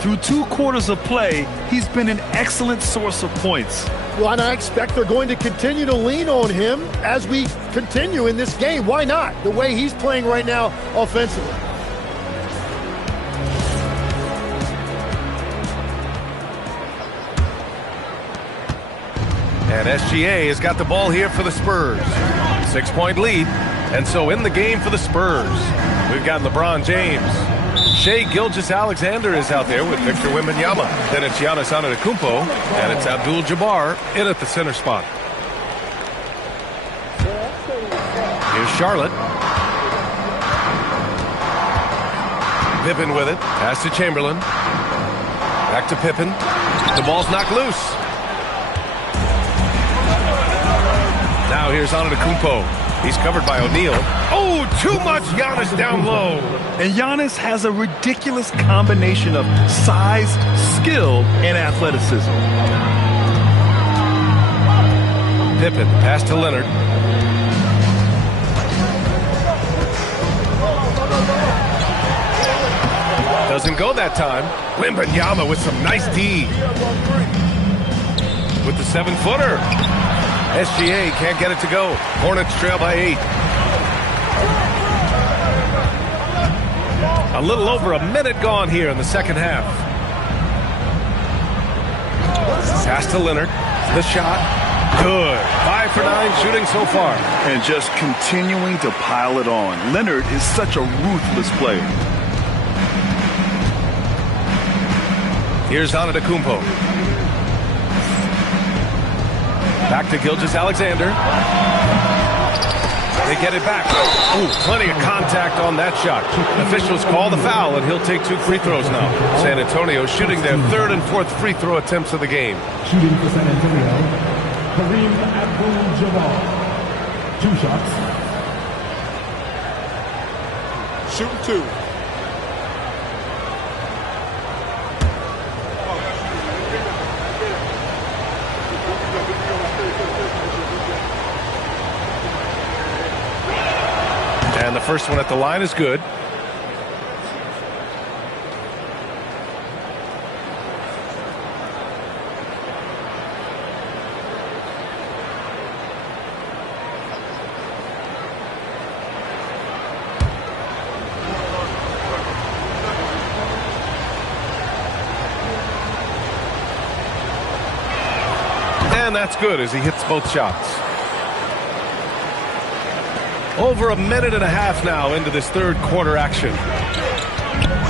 Through 2 quarters of play, he's been an excellent source of points. Well, and I expect they're going to continue to lean on him as we continue in this game. Why not? The way he's playing right now offensively. And SGA has got the ball here for the Spurs. 6-point lead. And so in the game for the Spurs, we've got LeBron James. Shai Gilgeous-Alexander is out there with Victor Wembanyama. Then it's Giannis Antetokounmpo, and it's Abdul-Jabbar in at the center spot. Here's Charlotte. Pippen with it. Pass to Chamberlain. Back to Pippen. The ball's knocked loose. Now here's Antetokounmpo. He's covered by O'Neal. Oh, too much Giannis down low. And Giannis has a ridiculous combination of size, skill, and athleticism. Pippen, pass to Leonard. Doesn't go that time. Wembanyama with some nice D. With the 7-footer. SGA can't get it to go. Hornets trail by 8. A little over a minute gone here in the second half. Pass to Leonard. The shot. Good. 5 for 9 shooting so far. And just continuing to pile it on. Leonard is such a ruthless player. Here's Antetokounmpo. Back to Gilgeous-Alexander. They get it back. Ooh, plenty of contact on that shot. Officials call the foul, and he'll take 2 free throws now. San Antonio shooting their 3rd and 4th free throw attempts of the game. Shooting for San Antonio, Kareem Abdul-Jabbar. 2 shots. Shooting 2. And the first one at the line is good. And that's good as he hits both shots. Over a minute and a half now into this 3rd quarter action.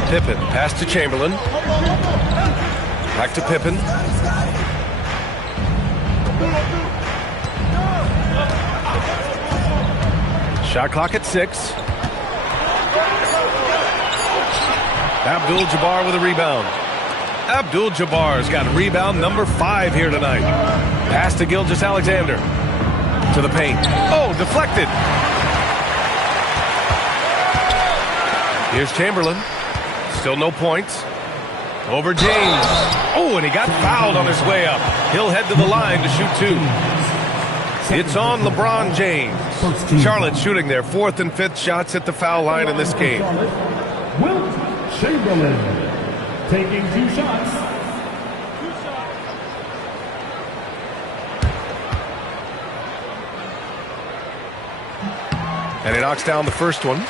Pippen, pass to Chamberlain. Back to Pippen. Shot clock at 6. Abdul-Jabbar with a rebound. Abdul-Jabbar's got rebound number 5 here tonight. Pass to Gilgeous-Alexander. To the paint. Oh, deflected. Here's Chamberlain. Still no points. Over James. Oh, and he got fouled on his way up. He'll head to the line to shoot 2. It's on LeBron James. Charlotte shooting their 4th and 5th shots at the foul line in this game. Wilt Chamberlain taking 2 shots. And he knocks down the first one.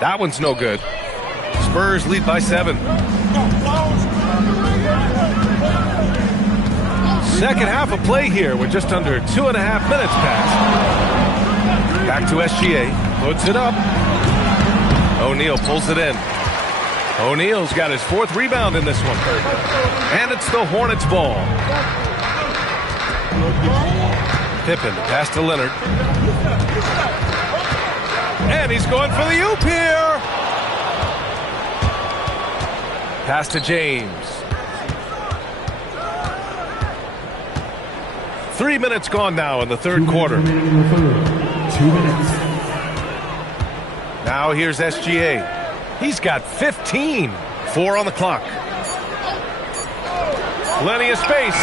That one's no good. Spurs lead by 7. Second half of play here with just under 2.5 minutes passed. Back to SGA. Puts it up. O'Neal pulls it in. O'Neal's got his 4th rebound in this one. And it's the Hornets' ball. Pippen, pass to Leonard. And he's going for the oop here. Pass to James. 3 minutes gone now in the third quarter. 2 minutes. Now here's SGA. He's got 15. 4 on the clock. Plenty of space.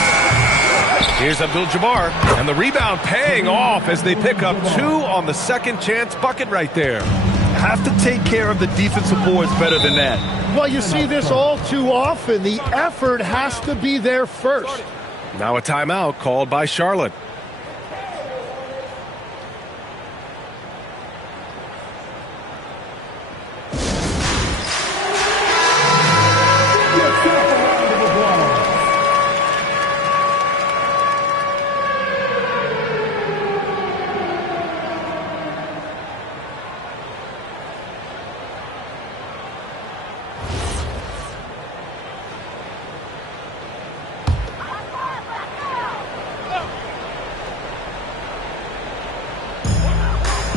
Here's Abdul-Jabbar. And the rebound paying off as they pick up 2 on the second chance bucket right there. Have to take care of the defensive boards better than that. Well, you see this all too often. The effort has to be there first. Now a timeout called by Charlotte.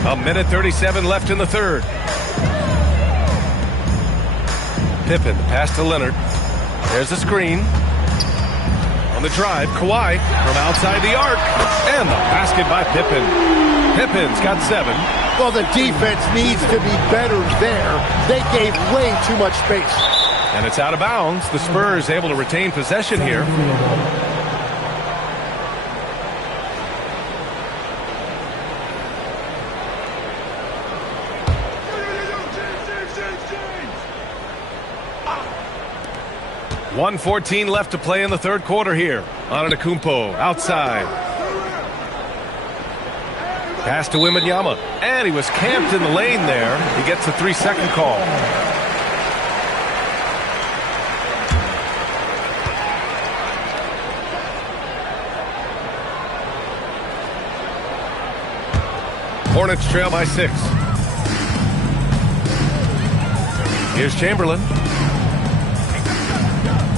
A minute 37 left in the third. Pippen, pass to Leonard. There's a screen. On the drive, Kawhi from outside the arc. And the basket by Pippen. Pippen's got 7. Well, the defense needs to be better there. They gave way too much space. And it's out of bounds. The Spurs able to retain possession here. .114 left to play in the third quarter here. Antetokounmpo outside. Pass to Wembanyama. And he was camped in the lane there. He gets a 3-second call. Hornets trail by 6. Here's Chamberlain.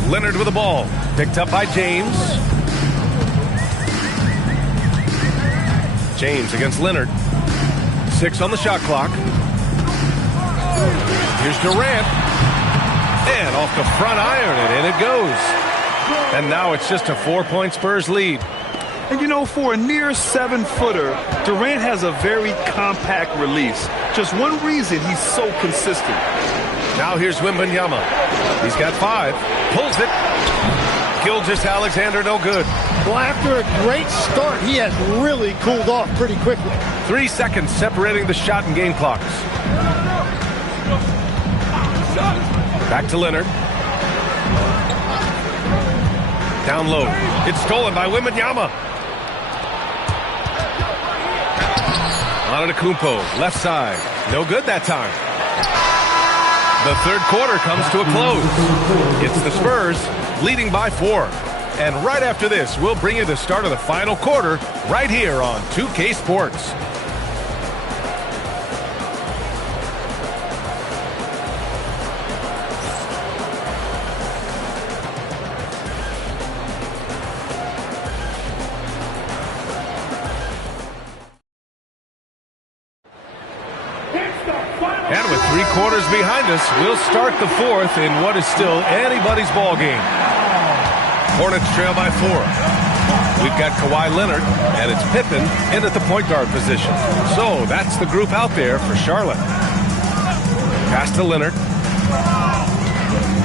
Leonard with the ball. Picked up by James. James against Leonard. 6 on the shot clock. Here's Durant. And off the front iron, and in it goes. And now it's just a 4-point Spurs lead. And you know, for a near 7-footer, Durant has a very compact release. Just one reason he's so consistent. Now here's Wembanyama. He's got 5. Pulls it. Gilgeous-Alexander no good. Well, after a great start, he has really cooled off pretty quickly. 3 seconds separating the shot and game clocks. Back to Leonard. Down low. It's stolen by Wembanyama. Antetokounmpo, left side. No good that time. The third quarter comes to a close. It's the Spurs leading by 4. And right after this, we'll bring you the start of the final quarter right here on 2K Sports. And with 3 quarters behind us, we'll start the fourth in what is still anybody's ball game. Hornets trail by 4. We've got Kawhi Leonard, and it's Pippen in at the point guard position. So that's the group out there for Charlotte. Pass to Leonard.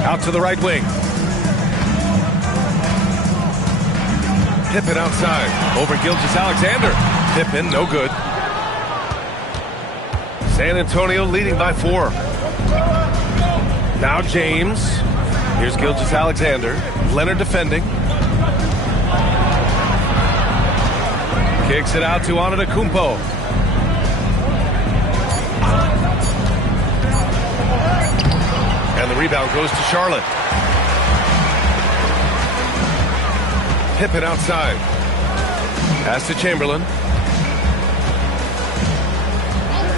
Out to the right wing. Pippen outside. Over Gilgeous-Alexander. Pippen, no good. San Antonio leading by 4. Now James. Here's Gilgeous-Alexander. Leonard defending. Kicks it out to Antetokounmpo. And the rebound goes to Charlotte. Pippen outside. Pass to Chamberlain.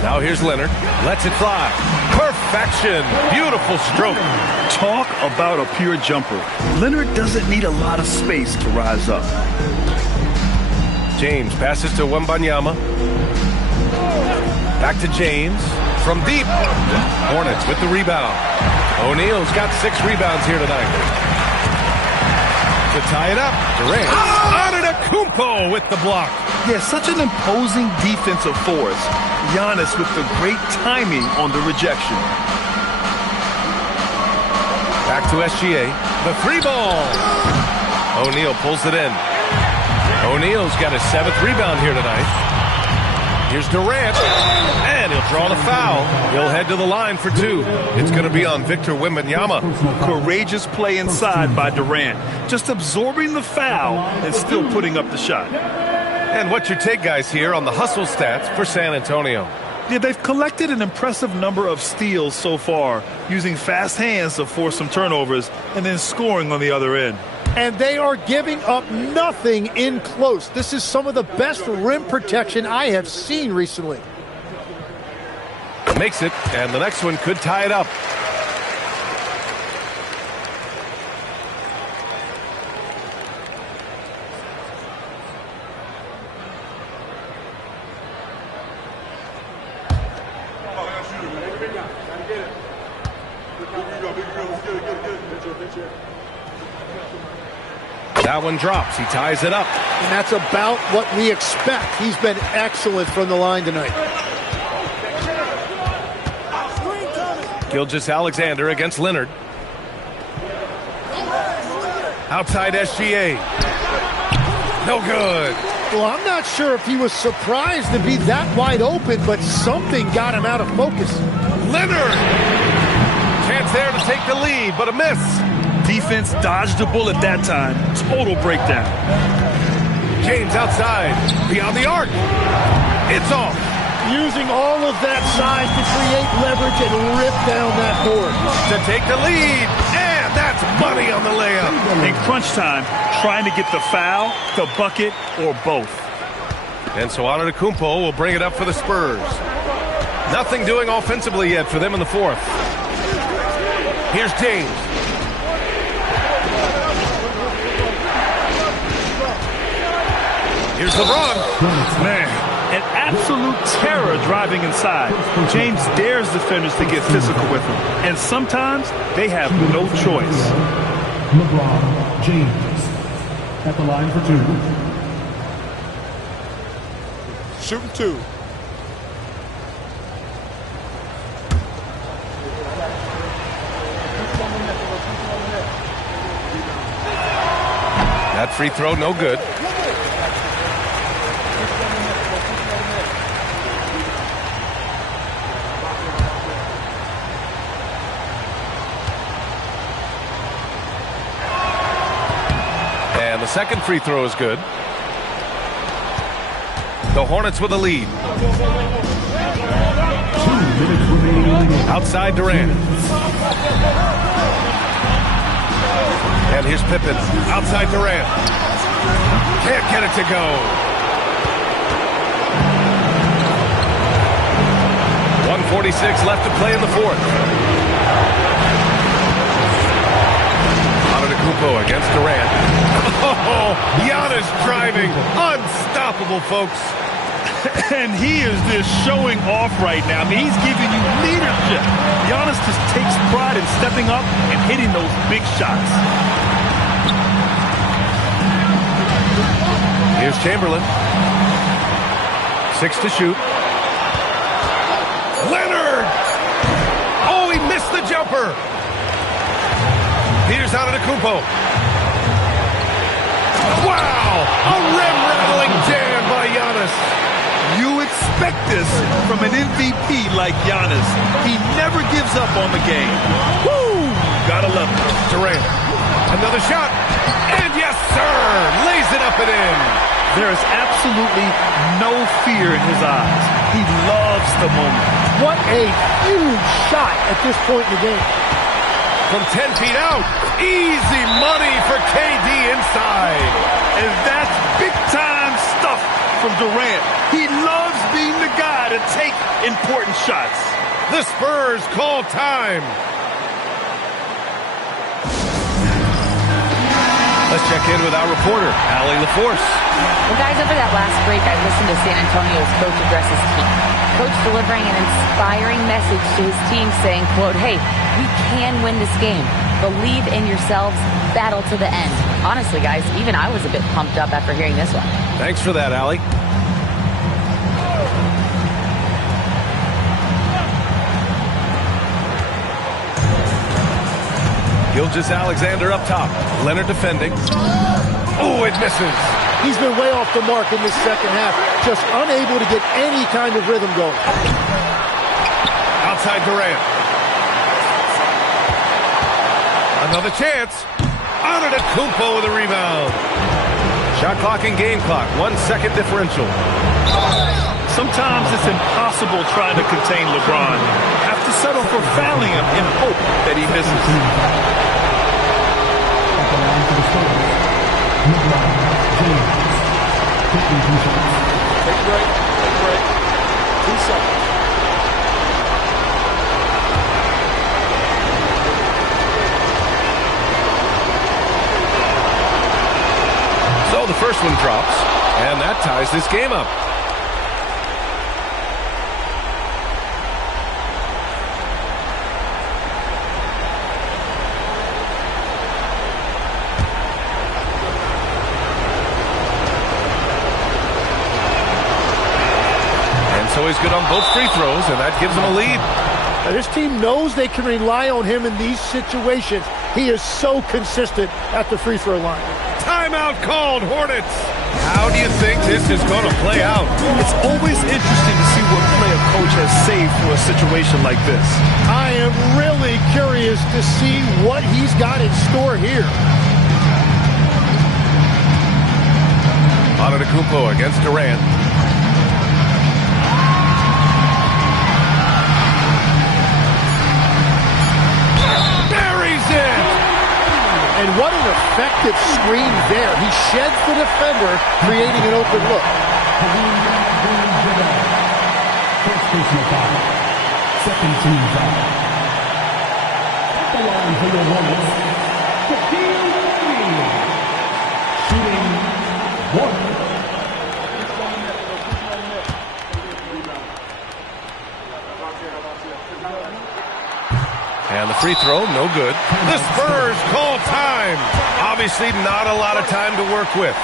Now here's Leonard. Lets it fly. Perfection. Beautiful stroke. Talk about a pure jumper. Leonard doesn't need a lot of space to rise up. James passes to Wembanyama. Back to James. From deep. Hornets with the rebound. O'Neal's got 6 rebounds here tonight. To tie it up, Durant. Antetokounmpo with the block. Yeah, such an imposing defensive force. Giannis with the great timing on the rejection. Back to SGA. The 3-ball. O'Neal pulls it in. O'Neal's got his 7th rebound here tonight. Here's Durant, and he'll draw the foul. He'll head to the line for 2. It's going to be on Victor Wembanyama. Courageous play inside by Durant. Just absorbing the foul and still putting up the shot. And what's your take, guys, here on the hustle stats for San Antonio? Yeah, they've collected an impressive number of steals so far, using fast hands to force some turnovers and then scoring on the other end. And they are giving up nothing in close. This is some of the best rim protection I have seen recently. Makes it, and the next one could tie it up. That one drops. He ties it up. And that's about what we expect. He's been excellent from the line tonight. Gilgeous-Alexander against Leonard. Outside SGA. No good. Well, I'm not sure if he was surprised to be that wide open, but something got him out of focus. Leonard! Chance there to take the lead, but a miss. Defense dodged a bullet that time. Total breakdown. James outside. Beyond the arc. It's off. Using all of that size to create leverage and rip down that board. To take the lead. And that's money on the layup. In crunch time, trying to get the foul, the bucket, or both. And so Antetokounmpo will bring it up for the Spurs. Nothing doing offensively yet for them in the 4th. Here's James. Here's LeBron. Man, an absolute terror driving inside. James dares defenders to get physical with him. And sometimes they have no choice. LeBron James at the line for 2. Shooting 2. That free throw, no good. And the second free throw is good. The Hornets with a lead. 2 minutes remaining. Outside Durant. And here's Pippen. Outside Durant. Can't get it to go. 1:46 left to play in the 4th. Antetokounmpo against Durant. Oh, Giannis driving. Unstoppable, folks. And he is just showing off right now. I mean, he's giving you leadership. Giannis just takes pride in stepping up and hitting those big shots. Here's Chamberlain. 6 to shoot. Leonard! Oh, he missed the jumper. Here's Antetokounmpo. Wow! A rim-rattling jam by Giannis. You expect this from an MVP like Giannis. He never gives up on the game. Woo! Gotta love it. Durant. Another shot. And yes, sir! Lays it up and in. There is absolutely no fear in his eyes. He loves the moment. What a huge shot at this point in the game. From 10 feet out. Easy money for KD inside. And that's big-time stuff from Durant. He loves being the guy to take important shots. The Spurs call time. A Let's check in with our reporter, Allie LaForce. Well, guys, over that last break, I listened to San Antonio's coach address his team. Coach delivering an inspiring message to his team saying, quote, "Hey, we can win this game. Believe in yourselves. Battle to the end." Honestly, guys, even I was a bit pumped up after hearing this one. Thanks for that, Allie. Gilgeous-Alexander up top. Leonard defending. Oh, it misses. He's been way off the mark in this second half, just unable to get any kind of rhythm going. Outside Durant. Another chance. Antetokounmpo with a rebound. Shot clock and game clock. 1 second differential. Sometimes it's impossible trying to contain LeBron. Have to settle for fouling him in hope that he misses. Take a break. 2 seconds. So the first one drops, and that ties this game up. So he's good on both free throws, and that gives him a lead. Now, this team knows they can rely on him in these situations. He is so consistent at the free throw line. Timeout called, Hornets. How do you think this is going to play out? It's always interesting to see what play a coach has saved for a situation like this. I am really curious to see what he's got in store here. Antetokounmpo against Durant. And what an effective screen there. He sheds the defender, creating an open look. First personal foul. Second team foul. At the line for the Hornets, Shaquille O'Neal. Shooting 1. And the free throw, no good. The Spurs call time. Obviously not a lot of time to work with.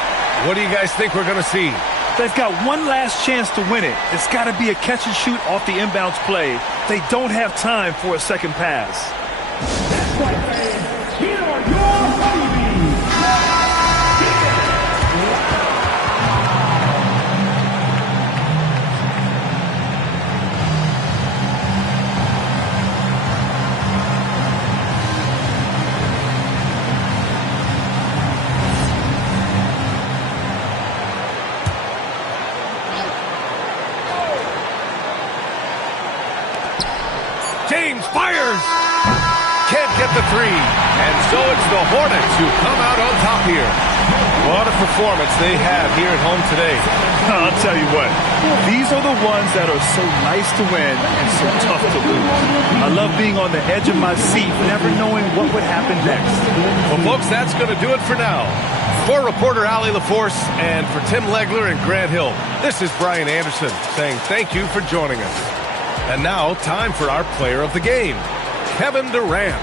What do you guys think we're going to see? They've got one last chance to win it. It's got to be a catch and shoot off the inbounds play. They don't have time for a second pass. That's right, fans. Here are your honeybees. James fires. Can't get the three. And so it's the Hornets who come out on top here. What a performance they have here at home today. I'll tell you what. These are the ones that are so nice to win and so tough to lose. I love being on the edge of my seat, never knowing what would happen next. Well, folks, that's going to do it for now. For reporter Allie LaForce and for Tim Legler and Grant Hill, this is Brian Anderson saying thank you for joining us. And now, time for our player of the game, Kevin Durant.